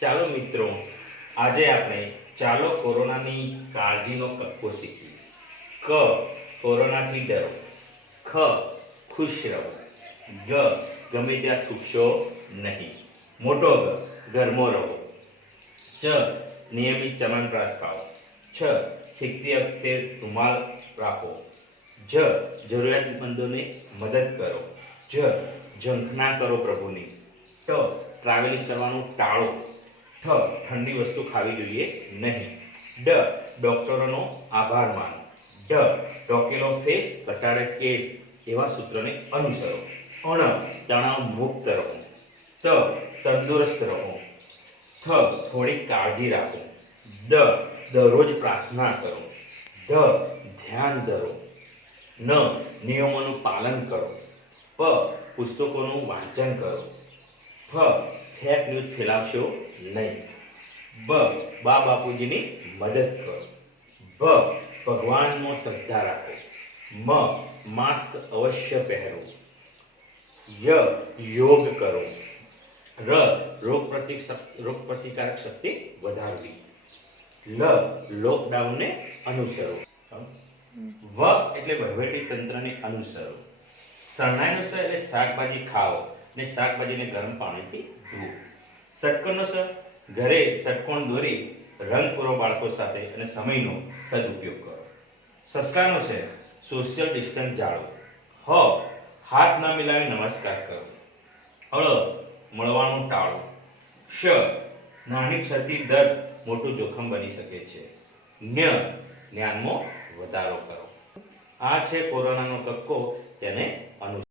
ચાલો મિત્રો, આજે આપણે ચાલો કોરોનાની કાળજીનો કક્કો શીખીએ. ક કોરોનાથી ડરો. ખ ખુશ રહો. ગ ગમે ત્યાં થૂકશો નહીં. મોટો ગ ઘરમાં રહો. ચ નિયમિત ચ્યવનપ્રાશ ખાઓ. છ છીંકતી વખતે રૂમાલ રાખો. જ જરૂરિયાતમંદોને મદદ કરો. જ જંખ ના કરો પ્રભુની. ટ ટ્રાવેલિંગ કરવાનું ટાળો. ઠ ઠંડી વસ્તુ ખાવી જોઈએ નહીં. ડ ડોક્ટરોનો આભાર માનો. ઢ ઢોકેલો ફેસ કટાળે કેસ એવા સૂત્રને અનુસરો. અણ તણાવ મુક્ત રહો. ત તંદુરસ્ત રહો. થ થોડી કાળજી રાખો. દ દરરોજ પ્રાર્થના કરો. ધ ધ્યાન ધરો. ન નિયમોનું પાલન કરો. પ પુસ્તકોનું વાંચન કરો. ફ ફેક ન્યૂઝ ફેલાવશો નહીં. બ બા બાપુજીની મદદ કરો. ભ ભગવાનમાં શ્રદ્ધા રાખો. મ માસ્ક અવશ્ય પહેરો. ય યોગ કરો. ર રોગ પ્રતિકારક શક્તિ વધારવી. લ લોકડાઉનને અનુસરો. વ એટલે વહીવટી તંત્રને અનુસરો. શરણાઈનો સ એટલે શાકભાજી ખાઓ ને શાકભાજીને ગરમ પાણીથી ધુઓ. ષટકોણનો સ ઘરે ષટકોણ દોરી રંગ પૂરો બાળકો સાથે અને સમયનો સદુપયોગ કરો. સંસ્કારનો છે સોશિયલ ડિસ્ટન્સ જાળવો. હ હાથ ન મિલાવી નમસ્કાર કરો. અળ મળવાનું ટાળો. શ નાની ક્ષતિ દર્દ મોટું જોખમ બની શકે છે. જ્ઞ જ્ઞાનમાં વધારો કરો. આ છે કોરોનાનો કક્કો, તેને અનુસરો.